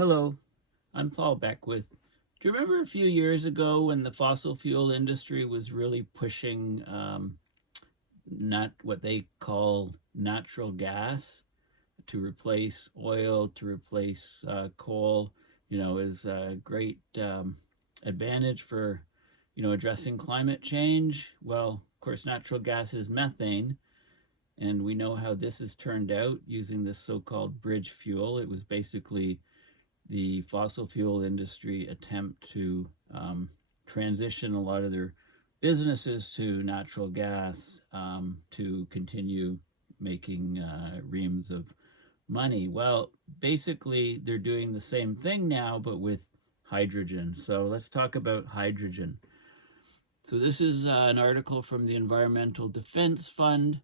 Hello, I'm Paul Beckwith. Do you remember a few years ago when the fossil fuel industry was really pushing not what they call natural gas to replace oil, to replace coal, is a great advantage for, addressing climate change? Well, of course, natural gas is methane, and we know how this has turned out using this so-called bridge fuel. It was basically the fossil fuel industry attempt to transition a lot of their businesses to natural gas to continue making reams of money. Well, basically, they're doing the same thing now, but with hydrogen. So let's talk about hydrogen. So this is an article from the Environmental Defense Fund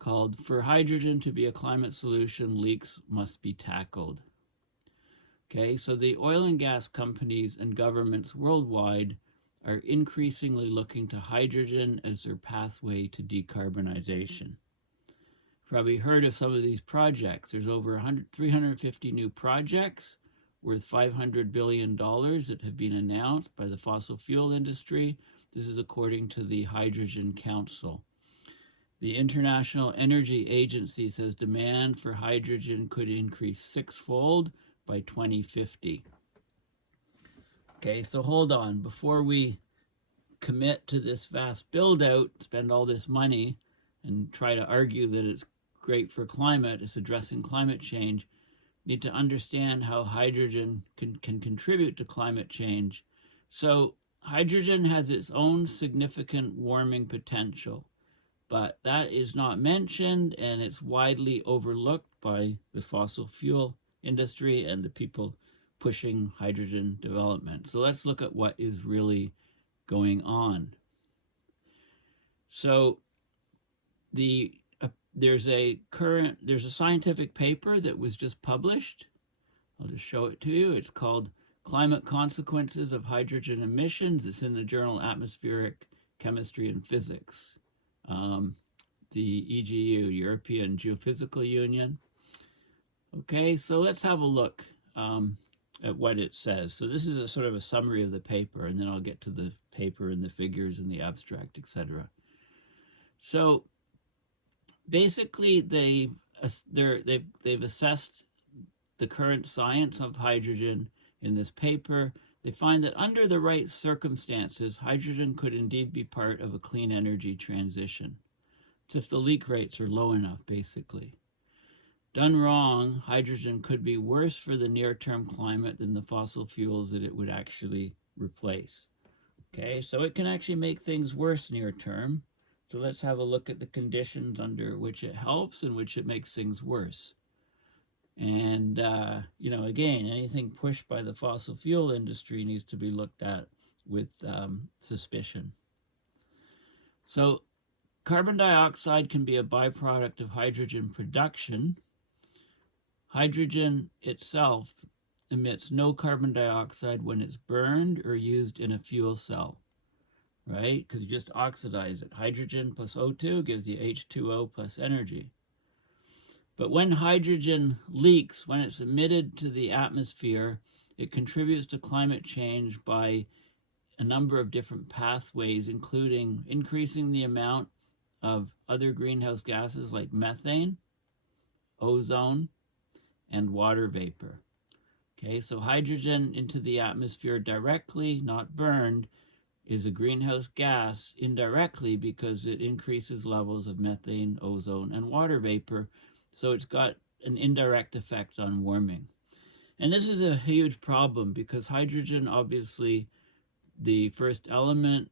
called "For Hydrogen to be a Climate Solution, Leaks Must Be Tackled." Okay, so the oil and gas companies and governments worldwide are increasingly looking to hydrogen as their pathway to decarbonization. You've probably heard of some of these projects. There's over 350 new projects worth $500 billion that have been announced by the fossil fuel industry. This is according to the Hydrogen Council. The International Energy Agency says demand for hydrogen could increase sixfold by 2050. Okay, so hold on. Before we commit to this vast build out, spend all this money, and try to argue that it's great for climate, it's addressing climate change, need to understand how hydrogen can contribute to climate change. So hydrogen has its own significant warming potential, but that is not mentioned, and it's widely overlooked by the fossil fuel industry and the people pushing hydrogen development. So let's look at what is really going on. So there's a scientific paper that was just published. I'll just show it to you. It's called Climate Consequences of Hydrogen Emissions. It's in the journal Atmospheric Chemistry and Physics. The EGU, European Geophysical Union. Okay, so let's have a look at what it says. So this is a sort of a summary of the paper, and then I'll get to the paper and the figures and the abstract, etc. So basically, they've assessed the current science of hydrogen in this paper. They find that under the right circumstances, hydrogen could indeed be part of a clean energy transition. It's if the leak rates are low enough, basically. Done wrong, hydrogen could be worse for the near-term climate than the fossil fuels that it would actually replace. Okay, so it can actually make things worse near term. So let's have a look at the conditions under which it helps and which it makes things worse. And, again, anything pushed by the fossil fuel industry needs to be looked at with suspicion. So carbon dioxide can be a byproduct of hydrogen production. Hydrogen itself emits no carbon dioxide when it's burned or used in a fuel cell, right? Because you just oxidize it. Hydrogen plus O2 gives you H2O plus energy. But when hydrogen leaks, when it's emitted to the atmosphere, it contributes to climate change by a number of different pathways, including increasing the amount of other greenhouse gases like methane, ozone, and water vapor. Okay, so hydrogen into the atmosphere directly, not burned, is a greenhouse gas indirectly because it increases levels of methane, ozone, and water vapor. So it's got an indirect effect on warming. And this is a huge problem because hydrogen, obviously, the first element,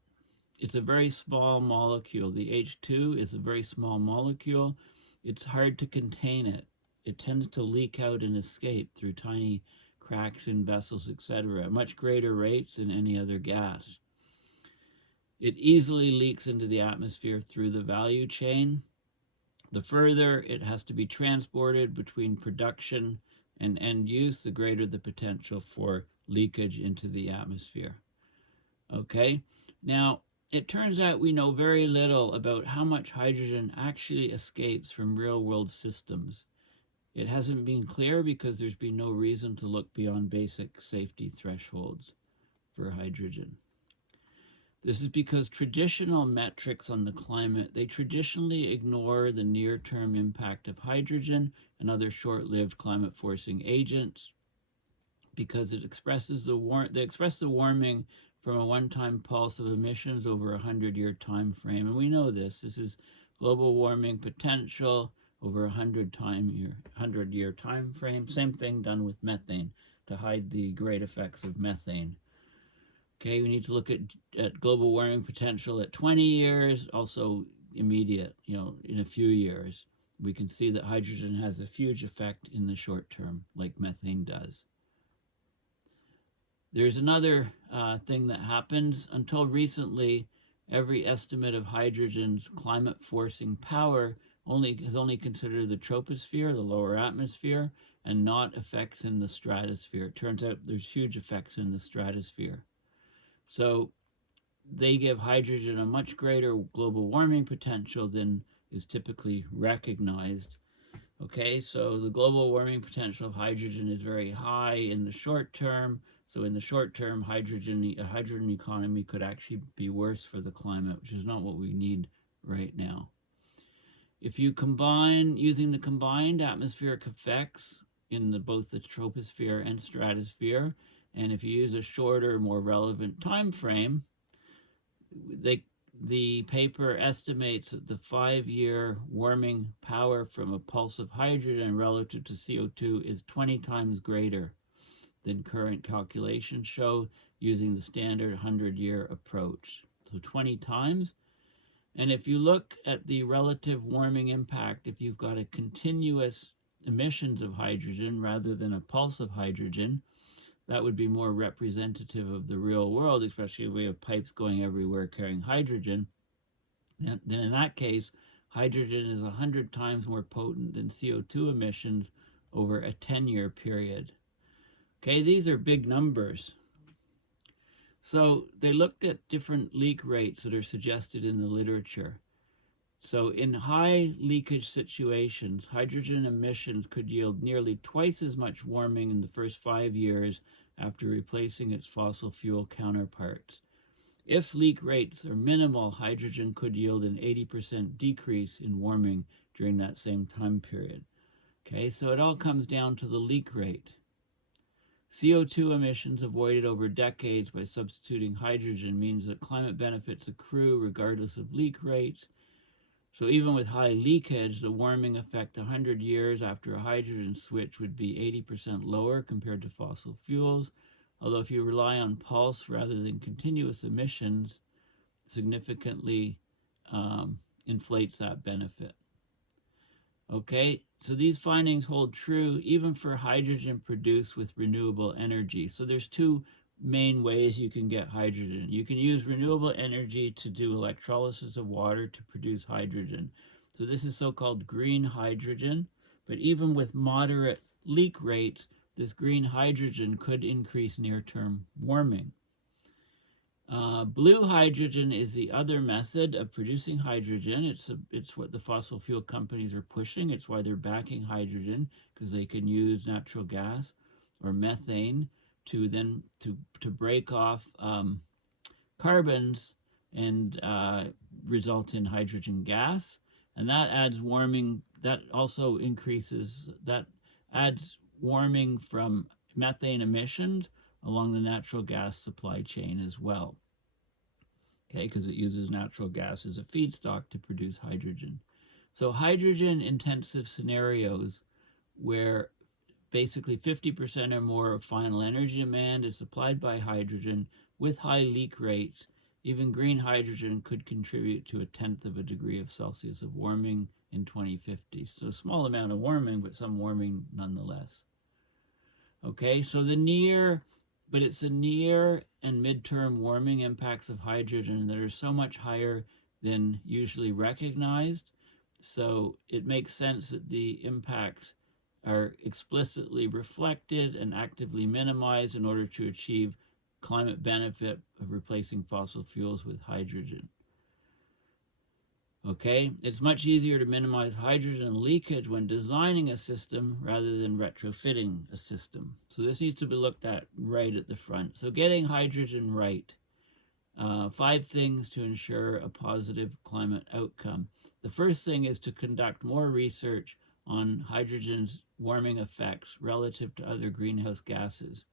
it's a very small molecule. The H2 is a very small molecule. It's hard to contain it. It tends to leak out and escape through tiny cracks in vessels, etc., at much greater rates than any other gas. It easily leaks into the atmosphere through the value chain. The further it has to be transported between production and end use, the greater the potential for leakage into the atmosphere. Okay, now it turns out we know very little about how much hydrogen actually escapes from real-world systems. It hasn't been clear because there's been no reason to look beyond basic safety thresholds for hydrogen. This is because traditional metrics on the climate, they traditionally ignore the near-term impact of hydrogen and other short-lived climate-forcing agents because it expresses they express the warming from a one-time pulse of emissions over a 100-year time frame. And we know this. This is global warming potential over a 100-year time frame. Same thing done with methane to hide the great effects of methane. Okay, we need to look at global warming potential at 20 years, also immediate, in a few years. We can see that hydrogen has a huge effect in the short term, like methane does. There's another thing that happens. Until recently, every estimate of hydrogen's climate forcing power has only considered the troposphere, the lower atmosphere, and not effects in the stratosphere. It turns out there's huge effects in the stratosphere. So they give hydrogen a much greater global warming potential than is typically recognized. Okay, so the global warming potential of hydrogen is very high in the short term. So in the short term, a hydrogen economy could actually be worse for the climate, which is not what we need right now. If you combine, using the combined atmospheric effects in both the troposphere and stratosphere, and if you use a shorter, more relevant time frame, the paper estimates that the 5-year warming power from a pulse of hydrogen relative to CO2 is 20 times greater than current calculations show using the standard 100-year approach. So 20 times. And if you look at the relative warming impact, if you've got a continuous emissions of hydrogen rather than a pulse of hydrogen, that would be more representative of the real world, especially if we have pipes going everywhere carrying hydrogen. Then in that case, hydrogen is 100 times more potent than CO2 emissions over a 10-year period. Okay, these are big numbers. So they looked at different leak rates that are suggested in the literature. So in high leakage situations, hydrogen emissions could yield nearly twice as much warming in the first 5 years after replacing its fossil fuel counterparts. If leak rates are minimal, hydrogen could yield an 80% decrease in warming during that same time period. Okay, so it all comes down to the leak rate. CO2 emissions avoided over decades by substituting hydrogen means that climate benefits accrue regardless of leak rates. So even with high leakage, the warming effect 100 years after a hydrogen switch would be 80% lower compared to fossil fuels. Although if you rely on pulse rather than continuous emissions, significantly inflates that benefit. Okay, so these findings hold true even for hydrogen produced with renewable energy. So there's two main ways you can get hydrogen. You can use renewable energy to do electrolysis of water to produce hydrogen. So this is so-called green hydrogen, but even with moderate leak rates, this green hydrogen could increase near-term warming. Blue hydrogen is the other method of producing hydrogen. It's what the fossil fuel companies are pushing. It's why they're backing hydrogen, because they can use natural gas or methane to then to break off carbons and result in hydrogen gas. And that adds warming. That also adds warming from methane emissions along the natural gas supply chain as well. Okay, because it uses natural gas as a feedstock to produce hydrogen. So hydrogen intensive scenarios where basically 50% or more of final energy demand is supplied by hydrogen with high leak rates, even green hydrogen could contribute to 1/10 of a degree of Celsius of warming in 2050. So a small amount of warming, but some warming nonetheless. Okay, so it's the near and midterm warming impacts of hydrogen that are so much higher than usually recognized. So it makes sense that the impacts are explicitly reflected and actively minimized in order to achieve climate benefit of replacing fossil fuels with hydrogen. Okay, it's much easier to minimize hydrogen leakage when designing a system rather than retrofitting a system. So this needs to be looked at right at the front. So getting hydrogen right. 5 things to ensure a positive climate outcome. The first thing is to conduct more research on hydrogen's warming effects relative to other greenhouse gases.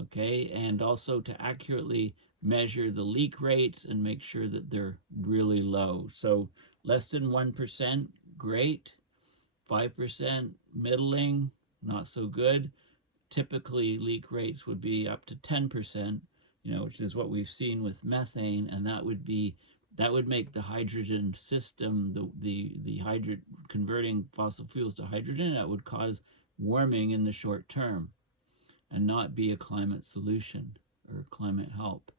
Okay, and also to accurately measure the leak rates and make sure that they're really low. So less than 1%, great. 5%, middling, not so good. Typically, leak rates would be up to 10%, which is what we've seen with methane, and that would make the hydrogen system, the converting fossil fuels to hydrogen, that would cause warming in the short term and not be a climate solution or climate help.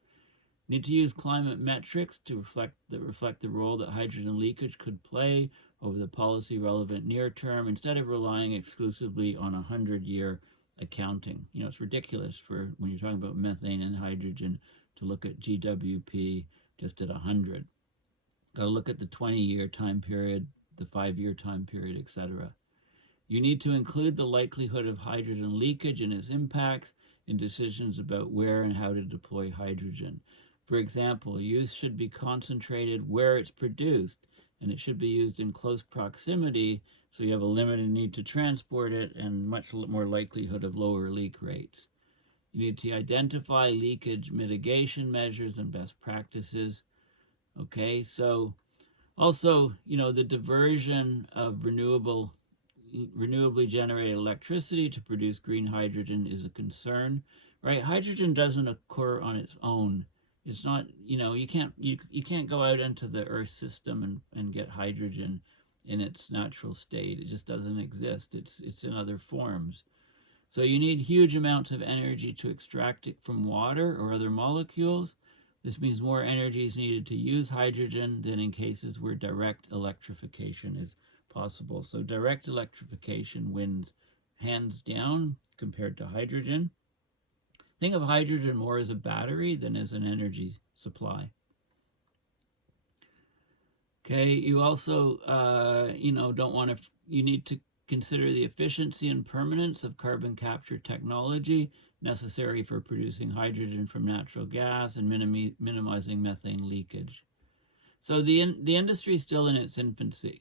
Need to use climate metrics to reflect the role that hydrogen leakage could play over the policy relevant near term instead of relying exclusively on 100-year accounting. It's ridiculous for when you're talking about methane and hydrogen to look at GWP just at 100. Got to look at the 20-year time period, the 5-year time period, etc. You need to include the likelihood of hydrogen leakage and its impacts in decisions about where and how to deploy hydrogen. For example, use should be concentrated where it's produced, and it should be used in close proximity so you have a limited need to transport it and much more likelihood of lower leak rates. You need to identify leakage mitigation measures and best practices. Okay, so also, the diversion of renewably generated electricity to produce green hydrogen is a concern, right? Hydrogen doesn't occur on its own. It's not, you can't go out into the Earth system and get hydrogen in its natural state. It just doesn't exist. It's in other forms. So you need huge amounts of energy to extract it from water or other molecules. This means more energy is needed to use hydrogen than in cases where direct electrification is possible. So direct electrification wins hands down compared to hydrogen. Think of hydrogen more as a battery than as an energy supply. Okay, you also, don't want to, you need to consider the efficiency and permanence of carbon capture technology necessary for producing hydrogen from natural gas and minimizing methane leakage. So the industry is still in its infancy.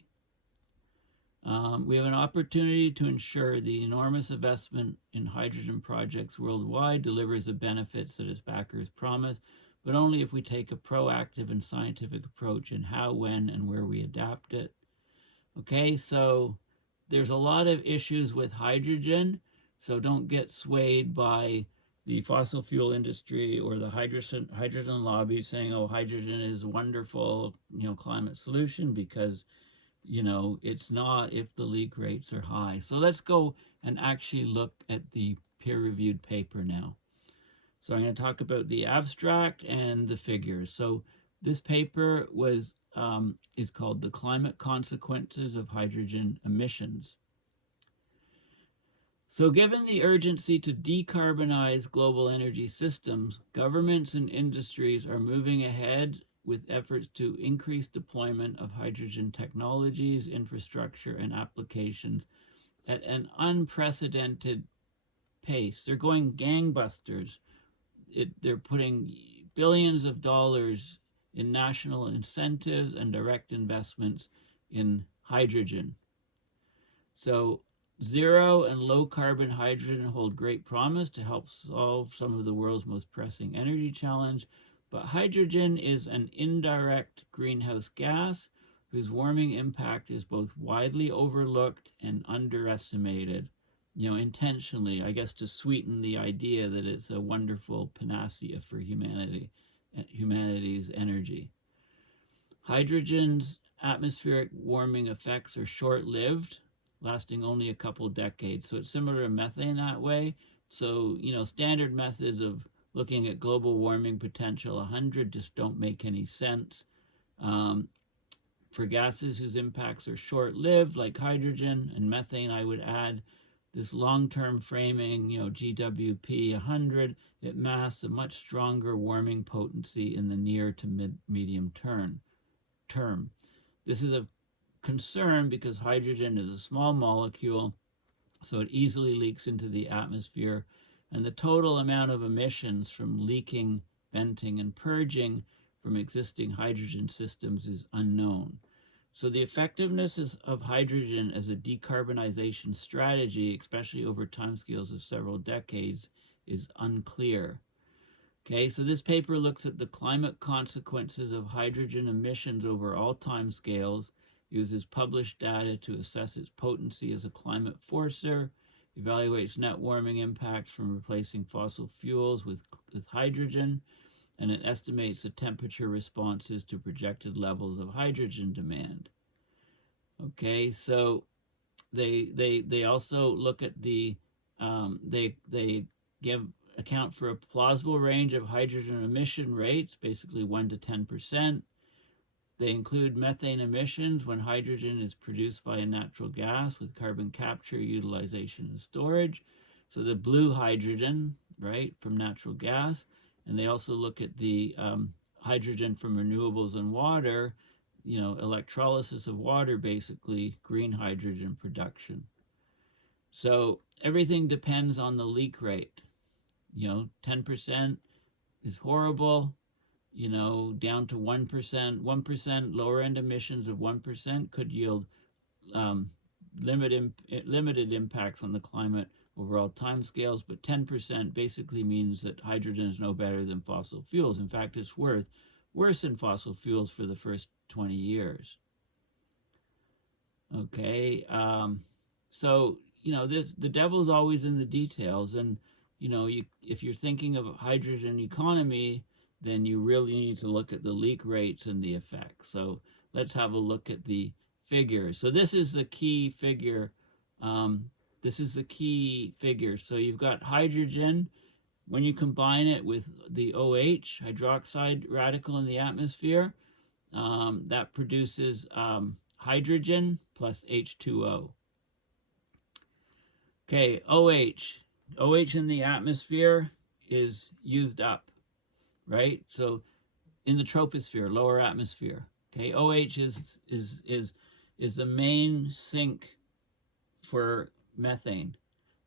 We have an opportunity to ensure the enormous investment in hydrogen projects worldwide delivers the benefits that its backers promise, but only if we take a proactive and scientific approach in how, when, and where we adapt it. Okay, so there's a lot of issues with hydrogen, so don't get swayed by the fossil fuel industry or the hydrogen lobby saying, oh, hydrogen is a wonderful, climate solution, because it's not if the leak rates are high. So let's go and actually look at the peer-reviewed paper now. So I'm going to talk about the abstract and the figures. So this paper is called The Climate Consequences of Hydrogen Emissions. So given the urgency to decarbonize global energy systems, governments and industries are moving ahead with efforts to increase deployment of hydrogen technologies, infrastructure, and applications at an unprecedented pace. They're going gangbusters. They're putting billions of dollars in national incentives and direct investments in hydrogen. So zero and low carbon hydrogen hold great promise to help solve some of the world's most pressing energy challenge, but hydrogen is an indirect greenhouse gas whose warming impact is both widely overlooked and underestimated, intentionally, I guess, to sweeten the idea that it's a wonderful panacea for humanity's energy. Hydrogen's atmospheric warming effects are short-lived, lasting only a couple decades. So it's similar to methane that way. So, standard methods of looking at global warming potential 100 just don't make any sense. For gases whose impacts are short-lived, like hydrogen and methane, I would add this long-term framing, GWP 100, it masks a much stronger warming potency in the near to medium term. This is a concern because hydrogen is a small molecule, so it easily leaks into the atmosphere, and the total amount of emissions from leaking, venting, and purging from existing hydrogen systems is unknown. So the effectiveness of hydrogen as a decarbonization strategy, especially over timescales of several decades, is unclear. Okay, so this paper looks at the climate consequences of hydrogen emissions over all timescales, uses published data to assess its potency as a climate forcer, evaluates net warming impacts from replacing fossil fuels with hydrogen, and it estimates the temperature responses to projected levels of hydrogen demand. Okay, so they also look at the they give account for a plausible range of hydrogen emission rates, basically 1 to 10%. They include methane emissions when hydrogen is produced by a natural gas with carbon capture, utilization, and storage. So the blue hydrogen, right, from natural gas. And they also look at the hydrogen from renewables and water, electrolysis of water, basically green hydrogen production. So everything depends on the leak rate. 10% is horrible, down to 1%. 1% lower end emissions of 1% could yield limited impacts on the climate over all timescales, but 10% basically means that hydrogen is no better than fossil fuels. In fact, it's worse than fossil fuels for the first 20 years. Okay, so the devil's always in the details, and if you're thinking of a hydrogen economy, then you really need to look at the leak rates and the effects. So let's have a look at the figures. So this is the key figure. So you've got hydrogen. When you combine it with the OH, hydroxide radical in the atmosphere, that produces hydrogen plus H2O. Okay, OH. OH in the atmosphere is used up, right? So in the troposphere, lower atmosphere. Okay, OH is the main sink for methane.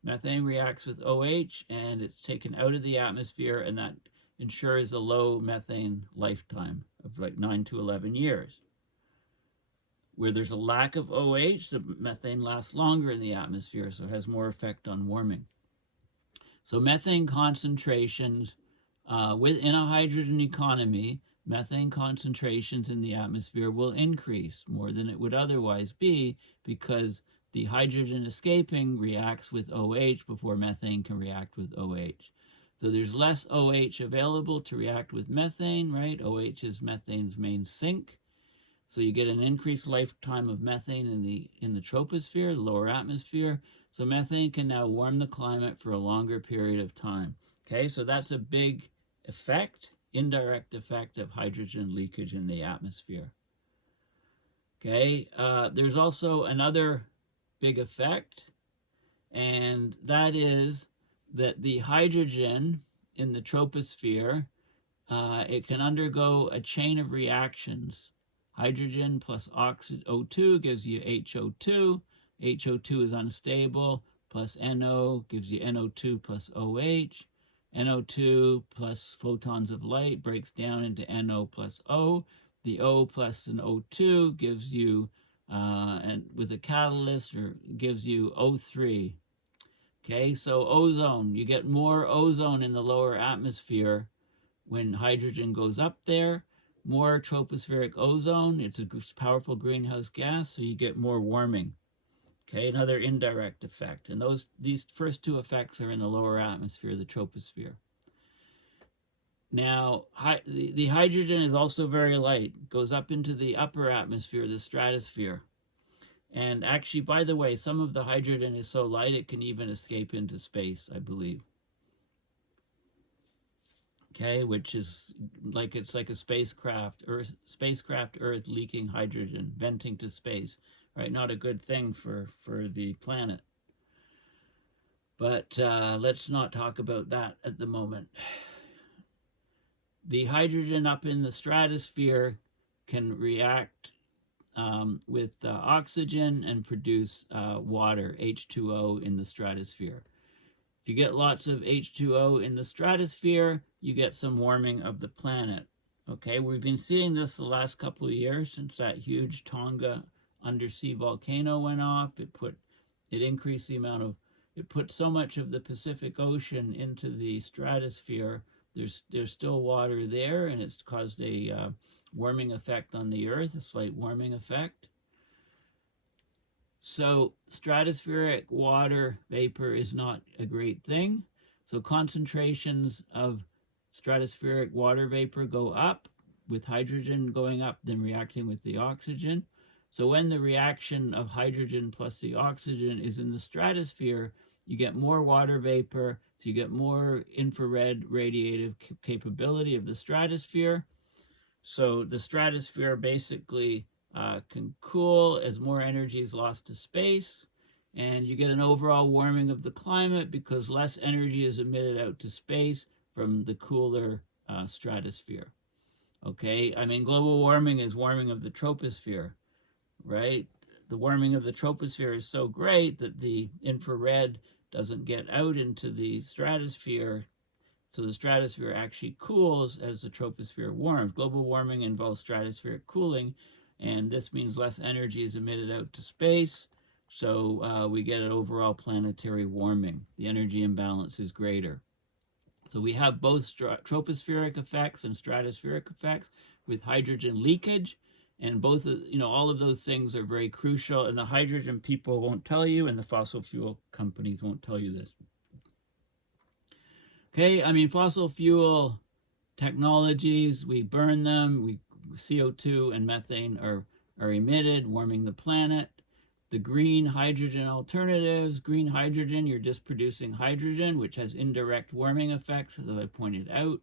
Methane reacts with OH and it's taken out of the atmosphere, and that ensures a low methane lifetime of like 9 to 11 years. Where there's a lack of OH, the methane lasts longer in the atmosphere, so it has more effect on warming. So methane concentrations within a hydrogen economy, methane concentrations in the atmosphere will increase more than it would otherwise be, because the hydrogen escaping reacts with OH before methane can react with OH. So there's less OH available to react with methane, right? OH is methane's main sink. So you get an increased lifetime of methane in the troposphere, the lower atmosphere. So methane can now warm the climate for a longer period of time. Okay, so that's a big effect, indirect effect of hydrogen leakage in the atmosphere. Okay, there's also another big effect, and that is that the hydrogen in the troposphere, it can undergo a chain of reactions. Hydrogen plus O2 gives you HO2. HO2 is unstable, plus NO gives you NO2 plus OH. NO2 plus photons of light breaks down into NO plus O. The O plus an O2 gives you, and with a catalyst, or gives you O3. Okay, so ozone, you get more ozone in the lower atmosphere when hydrogen goes up there. More tropospheric ozone, it's a powerful greenhouse gas, so you get more warming. Okay, another indirect effect. And these first two effects are in the lower atmosphere, the troposphere. Now, the hydrogen is also very light, goes up into the upper atmosphere, the stratosphere. And actually, by the way, some of the hydrogen is so light it can even escape into space, I believe. Okay, which is like, it's like a spacecraft Earth leaking hydrogen, venting to space, right? Not a good thing for the planet. But let's not talk about that at the moment. The hydrogen up in the stratosphere can react with oxygen and produce water, H2O, in the stratosphere. If you get lots of H2O in the stratosphere, you get some warming of the planet. Okay, we've been seeing this the last couple of years since that huge Tonga undersea volcano went off. It increased the amount of, it put so much of the Pacific Ocean into the stratosphere. There's still water there, and it's caused a warming effect on the Earth, a slight warming effect. So stratospheric water vapor is not a great thing. So concentrations of stratospheric water vapor go up, with hydrogen going up, then reacting with the oxygen. So when the reaction of hydrogen plus the oxygen is in the stratosphere, you get more water vapor, so you get more infrared radiative capability of the stratosphere. So the stratosphere basically can cool as more energy is lost to space, and you get an overall warming of the climate because less energy is emitted out to space from the cooler stratosphere. Okay, I mean, global warming is warming of the troposphere, right? The warming of the troposphere is so great that the infrared doesn't get out into the stratosphere, so the stratosphere actually cools as the troposphere warms. Global warming involves stratospheric cooling, and this means less energy is emitted out to space, so we get an overall planetary warming. The energy imbalance is greater. So we have both tropospheric effects and stratospheric effects with hydrogen leakage, and both of, all of those things are very crucial, and the hydrogen people won't tell you, and the fossil fuel companies won't tell you this. Okay, I mean, fossil fuel technologies, we burn them, CO2 and methane are emitted, warming the planet. The green hydrogen alternatives, green hydrogen, you're just producing hydrogen, which has indirect warming effects, as I pointed out.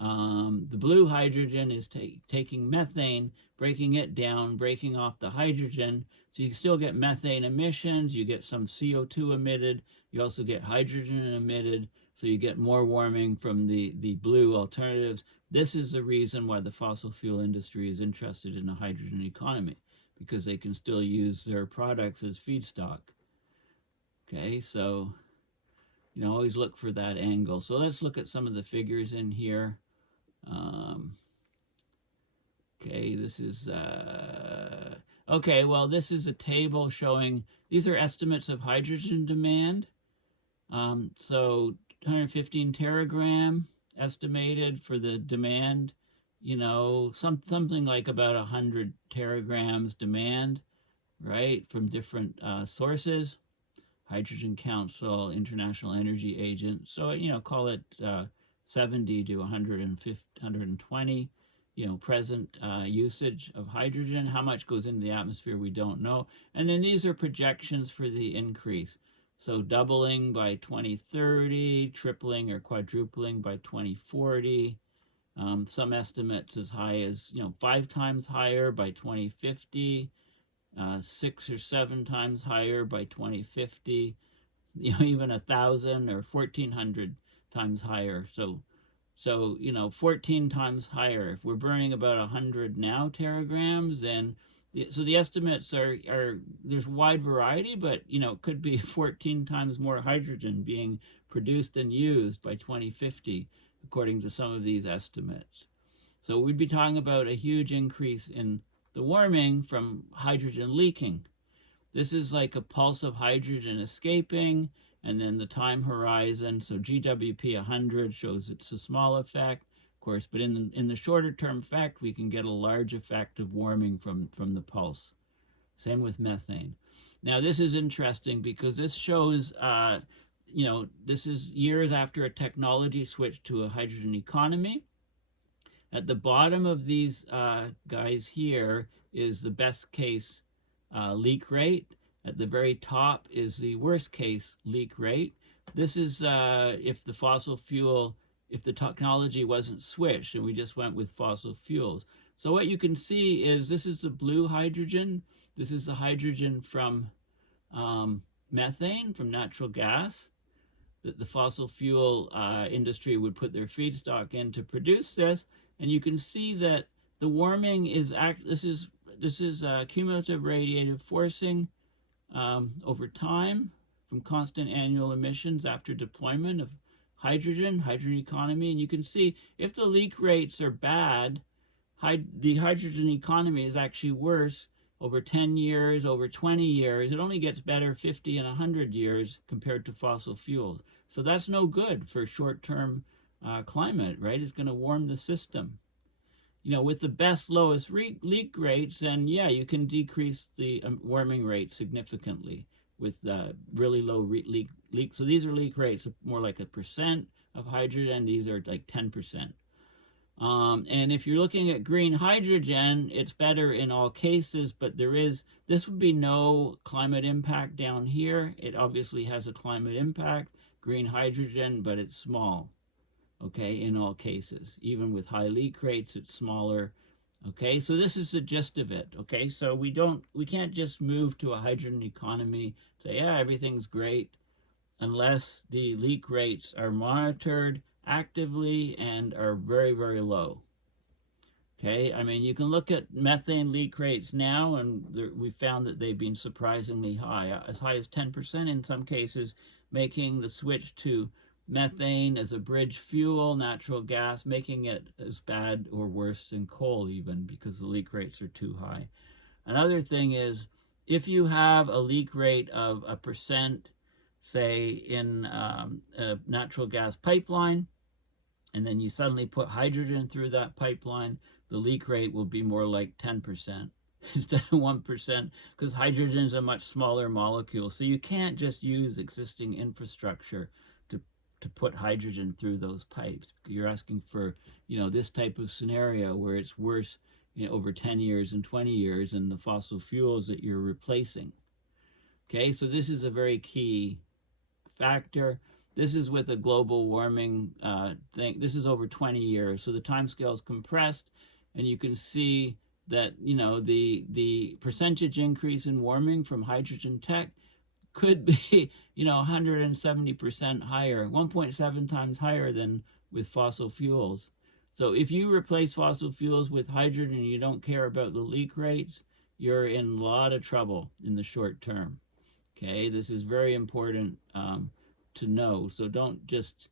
The blue hydrogen is taking methane, breaking it down, breaking off the hydrogen, so you still get methane emissions, you get some CO2 emitted, you also get hydrogen emitted, so you get more warming from the blue alternatives. This is the reason why the fossil fuel industry is interested in a hydrogen economy, because they can still use their products as feedstock. Okay, so always look for that angle. So let's look at some of the figures in here. Okay, this is okay, well, this is a table showing, these are estimates of hydrogen demand. So 115 teragram estimated for the demand, something like about 100 teragrams demand, right, from different sources. Hydrogen Council, International Energy Agent. So, call it 70 to 150, 120, present usage of hydrogen. How much goes into the atmosphere, we don't know. And then these are projections for the increase. So doubling by 2030, tripling or quadrupling by 2040. Some estimates as high as, 5 times higher by 2050. 6 or 7 times higher by 2050, even 1,000 or 1,400 times higher. So 14 times higher. If we're burning about 100 now teragrams, then so the estimates are there's wide variety, but it could be 14 times more hydrogen being produced and used by 2050, according to some of these estimates. So we'd be talking about a huge increase in the warming from hydrogen leaking. This is like a pulse of hydrogen escaping, and then the time horizon. So GWP 100 shows it's a small effect, of course, but in the shorter term effect, we can get a large effect of warming from the pulse. Same with methane. Now this is interesting because this shows, this is years after a technology switch to a hydrogen economy. At the bottom of these guys here is the best case leak rate. At the very top is the worst case leak rate. This is if the technology wasn't switched and we just went with fossil fuels. So what you can see is this is the blue hydrogen. This is the hydrogen from methane, from natural gas, that the fossil fuel industry would put their feedstock in to produce this. And you can see that the warming is, this is cumulative radiative forcing over time from constant annual emissions after deployment of hydrogen economy. And you can see if the leak rates are bad, the hydrogen economy is actually worse over 10 years, over 20 years. It only gets better 50 and 100 years compared to fossil fuels. So that's no good for short-term climate, right? It's going to warm the system. With the best, lowest leak rates, then yeah, you can decrease the warming rate significantly with really low leak. So these are leak rates of more like 1% of hydrogen. These are like 10%. And if you're looking at green hydrogen, it's better in all cases, but this would be no climate impact down here. It obviously has a climate impact, green hydrogen, but it's small. Okay, in all cases. Even with high leak rates, it's smaller. Okay, so this is the gist of it. Okay, so we can't just move to a hydrogen economy, say, yeah, everything's great, unless the leak rates are monitored actively and are very, very low. Okay, I mean, you can look at methane leak rates now, and we found that they've been surprisingly high as 10% in some cases, making the switch to methane as a bridge fuel, natural gas, making it as bad or worse than coal even because the leak rates are too high. Another thing is, if you have a leak rate of 1%, say in a natural gas pipeline, and then you suddenly put hydrogen through that pipeline, the leak rate will be more like 10% instead of 1%, because hydrogen is a much smaller molecule. So you can't just use existing infrastructure to put hydrogen through those pipes. You're asking for, this type of scenario where it's worse, over 10 years and 20 years in the fossil fuels that you're replacing. Okay, so this is a very key factor. This is with a global warming thing. This is over 20 years, so the time scale is compressed, and you can see that the percentage increase in warming from hydrogen tech could be 170% higher, 1.7 times higher than with fossil fuels. So if you replace fossil fuels with hydrogen and you don't care about the leak rates, you're in a lot of trouble in the short term. Okay, this is very important to know. So don't just,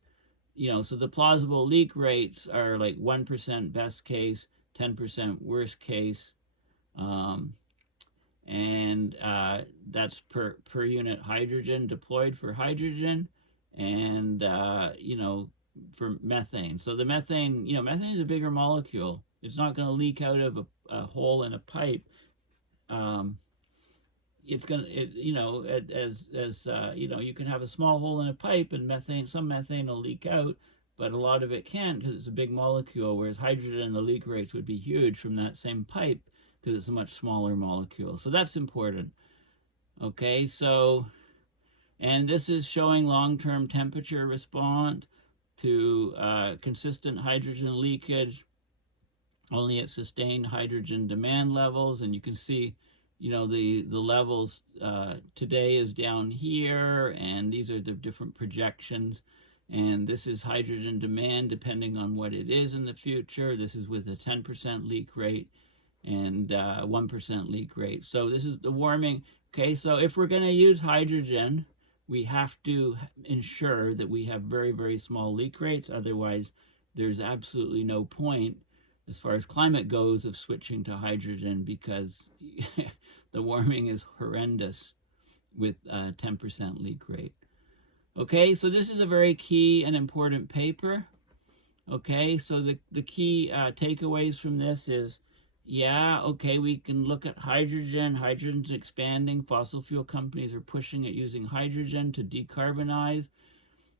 so the plausible leak rates are like 1% best case, 10% worst case, and that's per unit hydrogen deployed for hydrogen, and for methane. So the methane, methane is a bigger molecule. It's not going to leak out of a hole in a pipe. It's going to, you can have a small hole in a pipe, and some methane will leak out, but a lot of it can't because it's a big molecule, whereas hydrogen, the leak rates would be huge from that same pipe because it's a much smaller molecule. So that's important. Okay, so, and this is showing long-term temperature response to consistent hydrogen leakage only at sustained hydrogen demand levels. And you can see, the levels today is down here, and these are the different projections. And this is hydrogen demand depending on what it is in the future. This is with a 10% leak rate and 1% leak rate. So this is the warming. Okay, so if we're going to use hydrogen, we have to ensure that we have very, very small leak rates. Otherwise, there's absolutely no point as far as climate goes of switching to hydrogen, because the warming is horrendous with 10% leak rate. Okay, so this is a very key and important paper. Okay, so the key takeaways from this is, yeah, okay, we can look at hydrogen. Hydrogen's expanding. Fossil fuel companies are pushing at using hydrogen to decarbonize.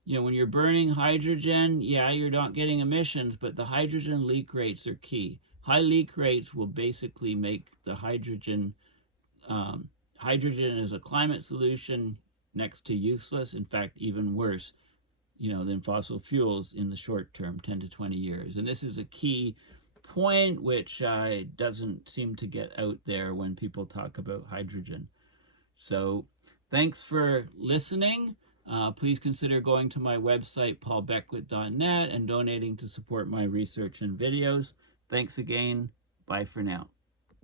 When you're burning hydrogen, yeah, you're not getting emissions, but the hydrogen leak rates are key. High leak rates will basically make the hydrogen as a climate solution next to useless, in fact, even worse, than fossil fuels in the short term, 10 to 20 years. And this is a key point which doesn't seem to get out there when people talk about hydrogen. So thanks for listening. Please consider going to my website, paulbeckwith.net, and donating to support my research and videos. Thanks again. Bye for now.